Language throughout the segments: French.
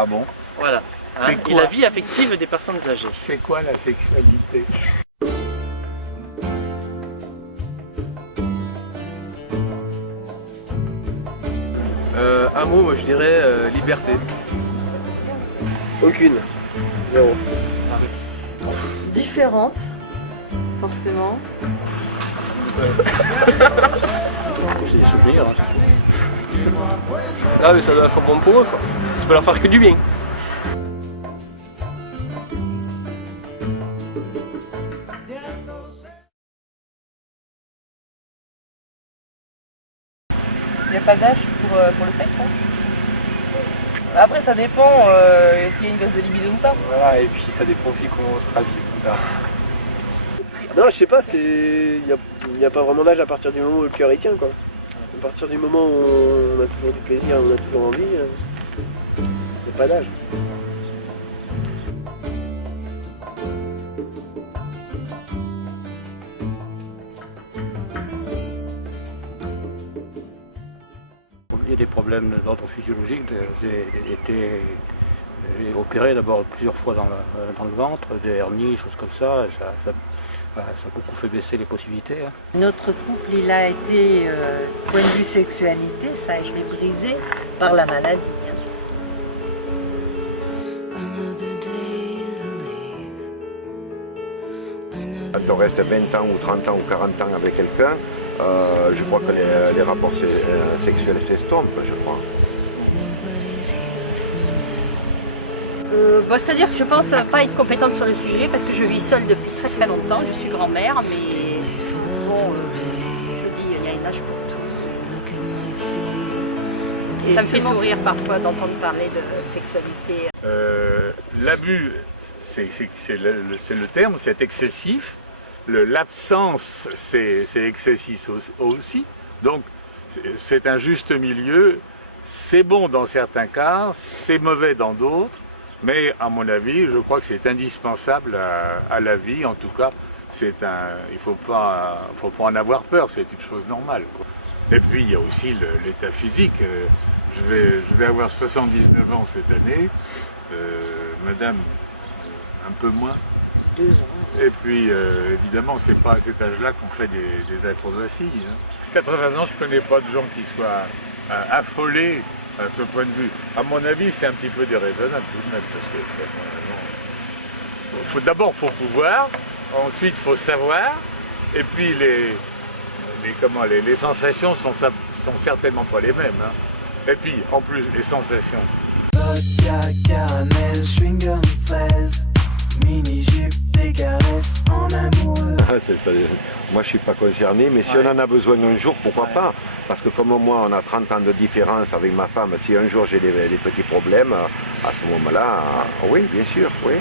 Ah bon? Voilà. Hein, et la vie affective des personnes âgées. C'est quoi la sexualité? Un mot, moi je dirais liberté. Aucune. Zéro. Différente, forcément. C'est des souvenirs. Hein. Ah mais ça doit être bon pour eux quoi. Ça peut leur faire que du bien. Il n'y a pas d'âge pour le sexe. Hein. Après, ça dépend s'il y a une baisse de libido ou pas. Voilà, et puis ça dépend aussi comment on sera vivre. Non, je sais pas, il n'y a pas vraiment d'âge à partir du moment où le cœur y tient, quoi. À partir du moment où on a toujours du plaisir, on a toujours envie, il n'y a pas d'âge. Il y a des problèmes d'ordre physiologique. J'ai opéré d'abord plusieurs fois dans le ventre, des hernies, choses comme ça. Ça a beaucoup fait baisser les possibilités. Hein. Notre couple, il a été, point de vue sexualité, ça a été brisé par la maladie. Quand on reste 20 ans ou 30 ans ou 40 ans avec quelqu'un, je crois que les rapports sexuels s'estompent, je crois. C'est-à-dire que je pense pas être compétente sur le sujet parce que je vis seule depuis très très longtemps, je suis grand-mère, mais bon, je dis, il y a un âge pour tout. Et ça me fait sourire parfois d'entendre parler de sexualité. L'abus, c'est le terme, c'est excessif. L'absence, c'est excessif aussi. Donc, c'est un juste milieu. C'est bon dans certains cas, c'est mauvais dans d'autres. Mais à mon avis, je crois que c'est indispensable à la vie. En tout cas, il ne faut pas en avoir peur, c'est une chose normale, quoi. Et puis, il y a aussi l'état physique. Je vais avoir 79 ans cette année. Madame, un peu moins. 2 ans. Et puis, évidemment, c'est pas à cet âge-là qu'on fait des acrobaties. Hein. 80 ans, je ne connais pas de gens qui soient affolés à ce point de vue. À mon avis, c'est un petit peu déraisonnable tout de même. Parce que, d'abord, il faut pouvoir. Ensuite, il faut savoir. Et puis, les sensations sont certainement pas les mêmes. Hein. Et puis, en plus, les sensations. Vodka, caramel, chewing-gum, fraise, mini-jupe, des caresses en amoureux. Moi je suis pas concerné, mais si on en a besoin un jour, pourquoi pas? Parce que comme moi on a 30 ans de différence avec ma femme, si un jour j'ai des petits problèmes, à ce moment-là, oui, bien sûr, oui.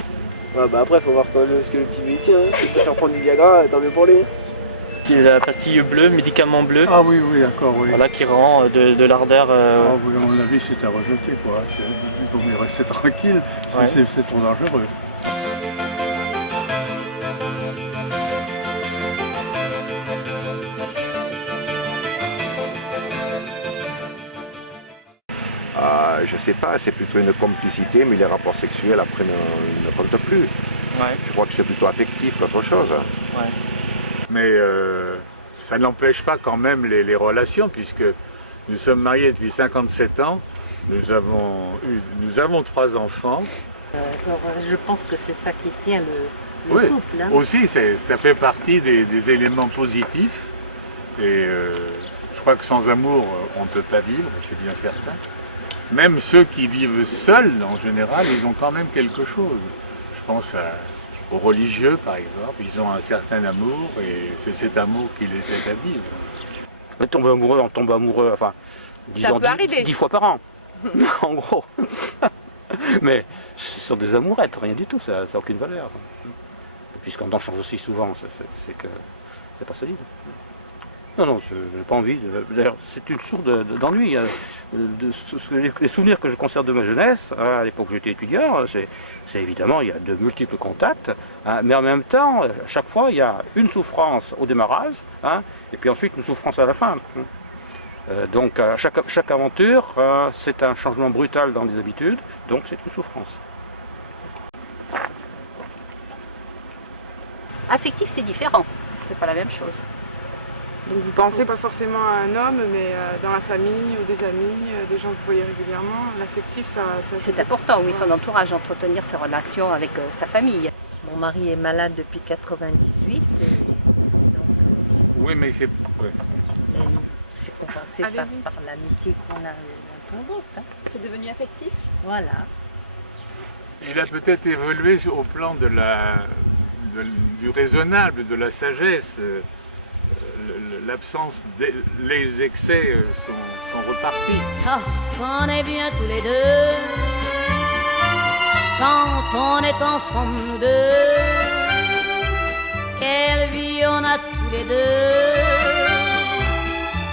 Ouais, bah après, il faut voir ce que le petit lui tient. Hein. S'il peut faire prendre du Viagra, tant mieux pour lui. C'est la pastille bleue, médicament bleu. Ah oui, oui, d'accord, oui. Voilà, qui rend de l'ardeur. Ah oui, à mon avis, c'est à rejeter, quoi. Il vaut mieux rester tranquille, c'est trop dangereux. Je sais pas, c'est plutôt une complicité, mais les rapports sexuels après ne comptent plus. Ouais. Je crois que c'est plutôt affectif qu'autre chose. Ouais. Mais ça n'empêche pas quand même les relations, puisque nous sommes mariés depuis 57 ans, nous avons 3 enfants. Alors, je pense que c'est ça qui tient le couple. Hein. Aussi, ça fait partie des éléments positifs. Et je crois que sans amour, on ne peut pas vivre, c'est bien certain. Même ceux qui vivent seuls, en général, ils ont quand même quelque chose. Je pense aux religieux, par exemple. Ils ont un certain amour et c'est cet amour qui les aide à vivre. On tombe amoureux, enfin, disons 10 fois par an, en gros. Mais ce sont des amourettes, rien du tout, ça n'a aucune valeur. Puisqu'on en change aussi souvent, c'est que c'est pas solide. Non, je n'ai pas envie. D'ailleurs, c'est une source d'ennui. Les souvenirs que je conserve de ma jeunesse, à l'époque où j'étais étudiant, c'est évidemment, il y a de multiples contacts, hein, mais en même temps, à chaque fois, il y a une souffrance au démarrage, hein, et puis ensuite une souffrance à la fin. Donc chaque aventure, c'est un changement brutal dans les habitudes, donc c'est une souffrance. Affectif, c'est différent. C'est pas la même chose. Donc vous pensez pas forcément à un homme, mais dans la famille ou des amis, des gens que vous voyez régulièrement, l'affectif, ça c'est important, oui, son entourage, d'entretenir ses relations avec sa famille. Mon mari est malade depuis 98, et donc, oui, mais c'est... Ouais. mais c'est compensé par l'amitié qu'on a l'un pour l'autre. Hein. C'est devenu affectif? Voilà. Il a peut-être évolué au plan du raisonnable, de la sagesse. L'absence, les excès sont repartis. Parce qu'on est bien tous les deux, quand on est ensemble nous deux, quelle vie on a tous les deux.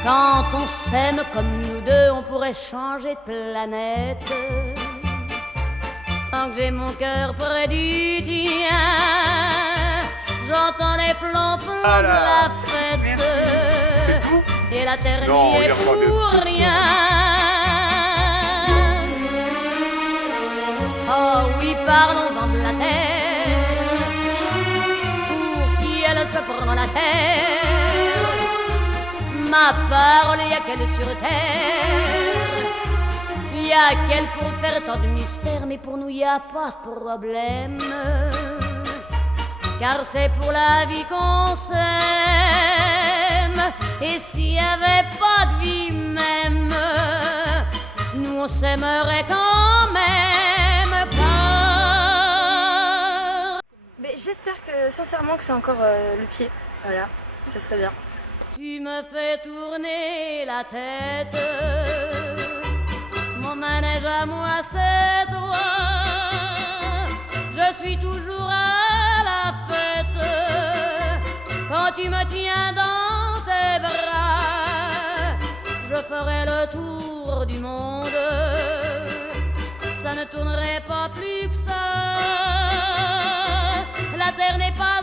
Quand on s'aime comme nous deux, on pourrait changer de planète. Tant que j'ai mon cœur près du tien, j'entends les flonflons de la fête. C'est tout? Et la terre n'y est pour rien. Oh oui, parlons-en de la terre, pour qui elle se prend la terre. Ma parole, y a qu'elle sur terre, y a qu'elle pour faire tant de mystères, mais pour nous y a pas de problème. Car c'est pour la vie qu'on s'aime. Et s'il n'y avait pas de vie même, nous on s'aimerait quand même. Mais j'espère que sincèrement que c'est encore le pied. Voilà, ça serait bien. Tu me fais tourner la tête, mon manège à moi c'est toi. Je suis toujours à la fête quand tu me tiens dans tes bras. Je ferai le tour du monde, ça ne tournerait pas plus que ça. La terre n'est pas